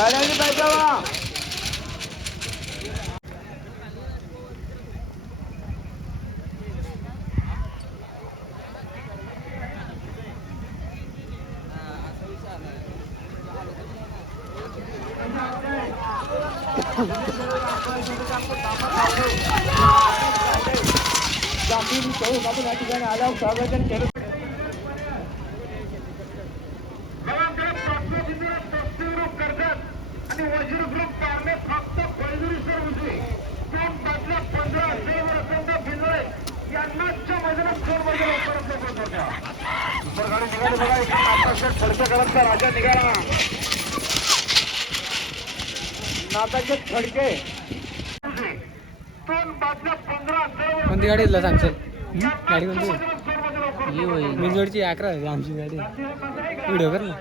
गाड्यांनी पाहिजे वा जांभूळ चौक आपण या ठिकाणी आल्यावर बाजूला पंधरा देव रसंत भिल्लोळे यांनाच्या मैदानात दोन मैदान उपलब्ध होत. होत्या सुपरगाडी निघाली बघा इथे नाताशेठ फडकेकरांचा राजा निघाला. नाताचे खडके. उजवे. दोन बाजूला पंधरा देव कोणती गाडी तुला सांगशील गाडी कोणती? मिंजोडची अकरा आहे आमची गाडी. व्हिडिओ कर ना.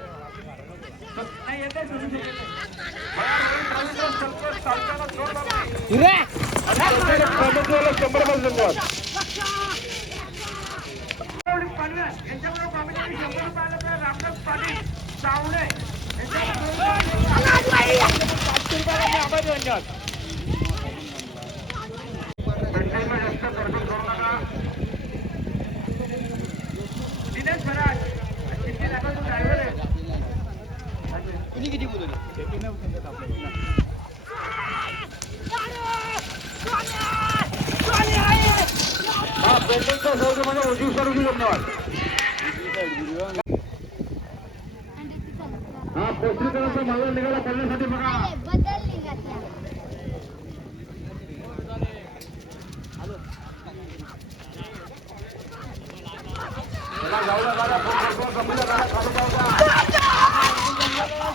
हिरे! प्रबंधवाला शंभर बस धन्यवाद. हा पेट्रोलचा सौदे म्हणजे उजवी सर धन्यवाद हा पोस्टीकरांचा मागं निघाला पडण्यासाठी बघा बदलली का त्या चला, जाऊ द्या गाड्या, फोन करतो, कमीला गाड्या खाली जाऊ द्या.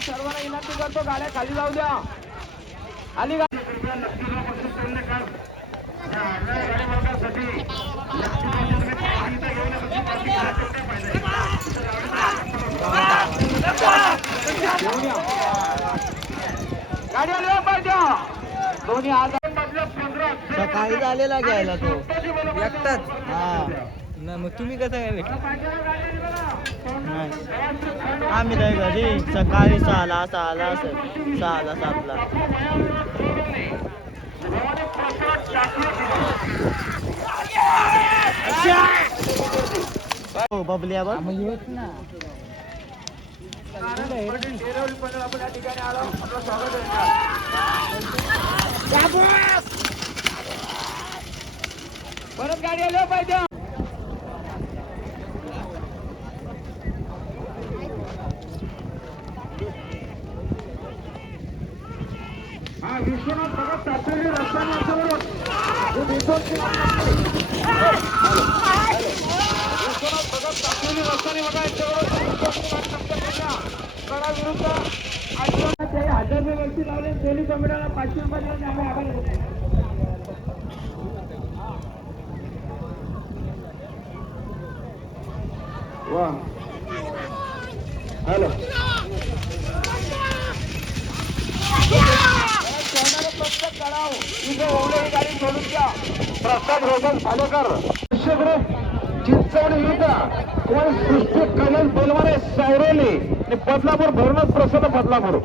सर्वांना विनंती करतो गाड्या खाली जाऊ द्या आली गाडी दोन्ही आज सकाळी आलेला घ्यायला तो. एकटाच. हा. ना मग तुम्ही कसं काय भेटला? आम्ही काय घरी सकाळी सहाला सहाला सहाला सातला हो बबल्या बघ डेरवली पण आपण या ठिकाणी आलो आपलं स्वागत आहे परत गाडी आलो पाहिजे हा विश्वनाथ भगत सातवली रस्त्याने असल्यावर हे विश्वनाथ भगत सातवली रस्त्याने बघा करा विरुद्ध आठवड्यात हजार रुपये वरती लावले दोन्ही कमिटीला पाचशे रुपये दिले आम्ही आभार मानतो. वा हॅलो शहराला फक्त कळाव इथं गाडी सोडून द्या. प्रसाद रोशन सालेकर. शिक्षक कोण सृष्टी सायरोली आणि बदलापूर भरूनच प्रसन्न बदलापूर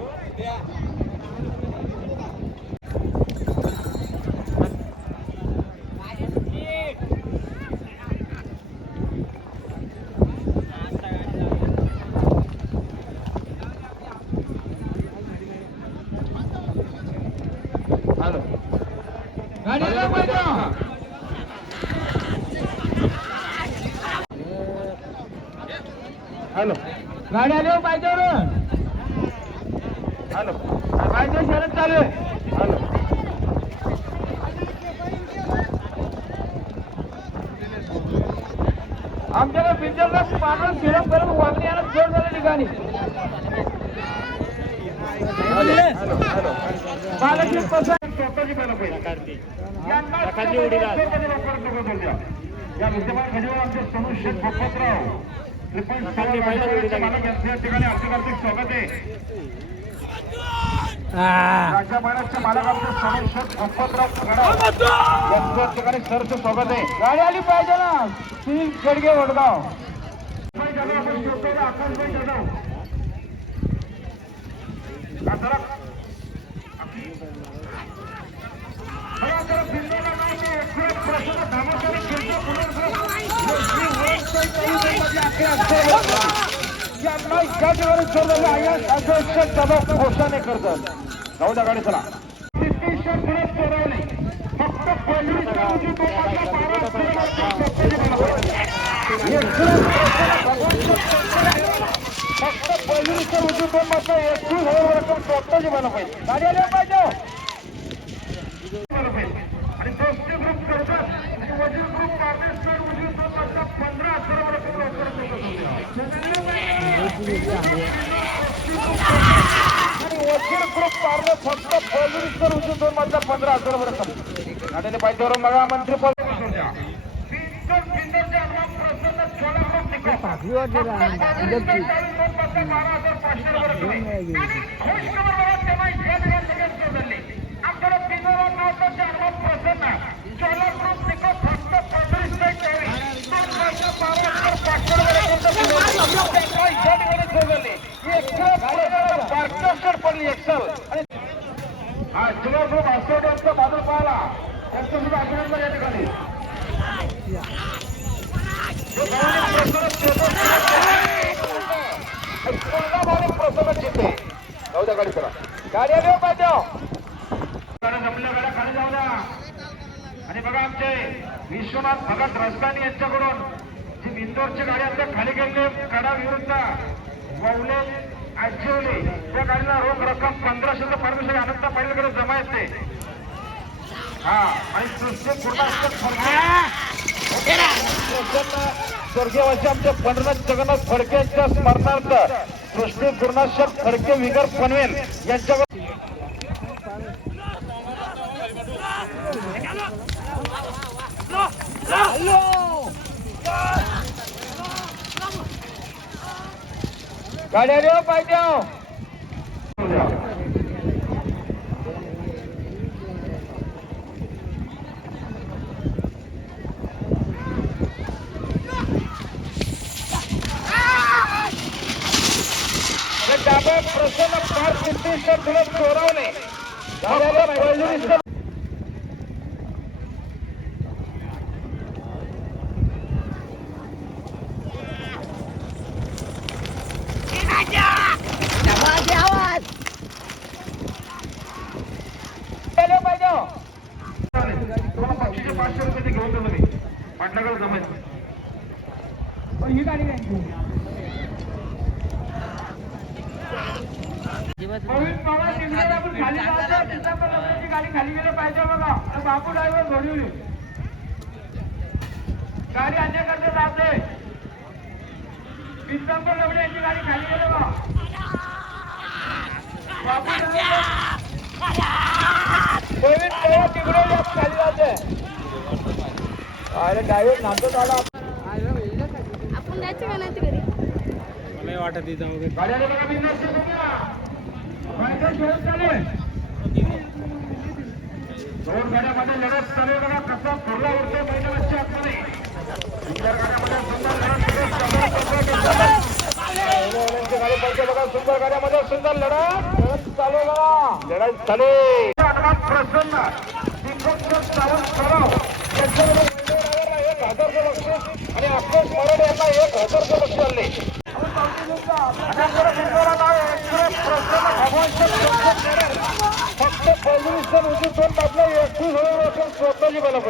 हॅलो गाडी आली हो पाहिजे हॅलो गाडी आली हो पाहिजे हॅलो पाहिजे शरद चालू आहे. हॅलो आमच्याकडे पिंजरला पांढरा सिरम करून वागणी आणत जोड झाल्या ठिकाणी महालक्ष्मी प्रसाद. स्वतःची पहिला पाहिजे या खजिवर आमचे समूह शेख भगवतराव. त्रिपण ठिकाणी ठिकाणी सरचं स्वागत आहे गाडी आली पाहिजे ना ती गडगे वडगाव आकाशभाई जाधव. यांना ज्या ठिकाणी सोडलेलं आहे, अध्यक्ष दबाव घोषणे करतात जाऊ द्या गाडी चला फक्त पहिली सावजी एकवीस हजार रक्कम स्वतःची बनव गाडी आली पाहिजे आणि दोस्ती ग्रुप करतात आणि Wazir group participate Wazir group करतात पंधरा हजार रक्कम आणि वजीर ग्रुप पार्ले फक्त पहिलीसर उजून दोन मधला पंधरा हजार रक्कम गाडीने पाहिजेवर बघा मंत्री पद पडली एक्सल आणि हा जुना भास्कर आस्ट्रेलियनचा बाजू पाहिला त्यांचं सुद्धा अभिनंदन या ठिकाणी. हे प्रसन्न चित्ते जाऊ द्या गाडी चला. गाडी आली हो, पाहिजे हो. जमल्या गाड्या खाली जाऊ द्या. आणि बघा आमचे विश्वनाथ भगत रस्तानी यांच्याकडून जी इंदोरची गाडी आता खाली गेले कडा विरुद्ध ववले आजीवले त्या गाडीला रोख रक्कम पंधराशे रुपये परमेश्वर अनंत पाटीलकडे जमा येते हा आणि सृष्टी पूर्ण स्वर्गीय आमच्या पंढरनाथ जगन्नाथ फडकेच्या स्मरणार्थ सृष्टी गुरुनाथ फडके विगर पनवेल यांच्याकडून गाडी गाड्या हो पाहिजे हो. आणि डाबा प्रसन्न तुला चोरावले गाड्याला पहिली आले पाहिजे हो. तुम्हाला बक्षिसे पाचशे रुपये ते घेऊन तुम्ही पाटलाकडे जमायचं पण ही गाडी गाडी खाली गेली पाहिजे बघा. बापू ड्रायव्हर घडवली गाडी अन्याकडे जाते. पिंपळपूर लवडे यांची गाडी खाली गेली बघा. बापू ड्रायव्हर गोविंद पवार तिकडे खाली जाते अरे ड्रायव्हर नाचत आला आपण जायचं का नाही घरी चालू आहे दोन गाड्यामध्ये लढत चालू बघा कसा फुरला उडतो मैदानाच्या आतमध्ये सुंदर गाड्यामध्ये सुंदर सुंदर लढत चालू बघा. लढत चालू प्रसन्न. नाव आहे, एकशे प्रसन्न भगवानचं दर्शन चालले फक्त पहिली सण दोन एकवीस हजार असून स्वतःची बलप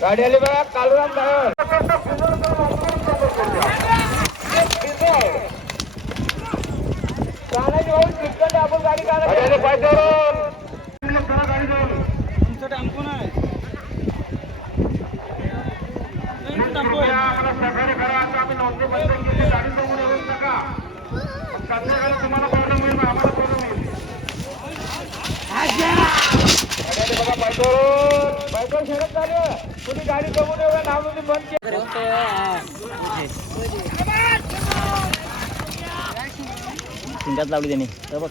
गाडी आली बघा कालराम ड्रायव्हर तानाजी भाऊ चिकन आपण गाडी काढा गाडी आली पायथ्यावरून. चला गाडी जाऊन. तुम्ही आम्हाला सहकार्य करा आता आम्ही नोंदणी बंद केली गाडी बघून येऊ नका संध्याकाळी तुम्हाला प्रॉब्लेम होईल आम्हाला प्रॉब्लेम होईल गाडी आली बघा बायकर चालू कुणी गाडी बघून एवढं नाव नोंदणी बंद केलं शिंगात लावली त्याने. बघ.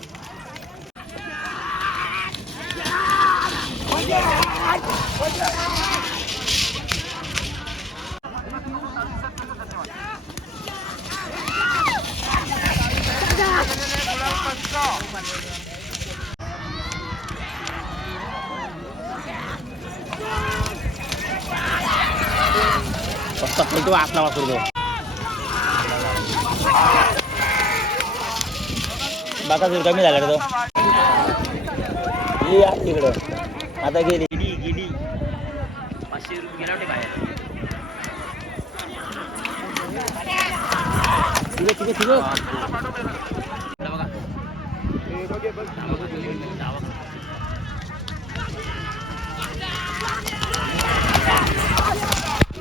itu asal dulu. Bakal sudah kami dah lah itu. Iya, gitu. Ada gini.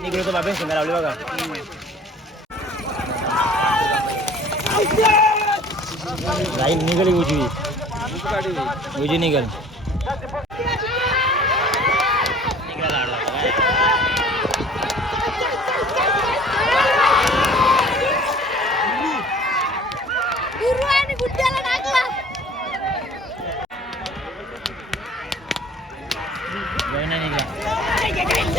निघलो तो बाबे शिंगा लावली बघा. राहील निघाली उजवी. उजवी निघाली गुरु आणि गुड्ड्याला टाकला जॉईन निघला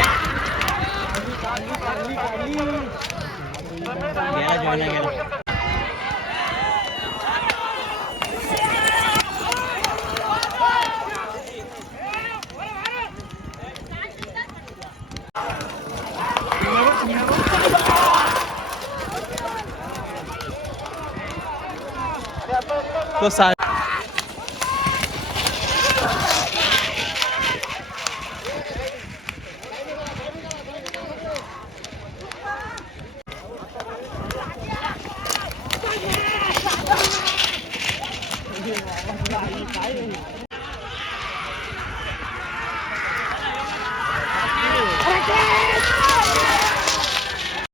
गेला जॉईन गेला तो सा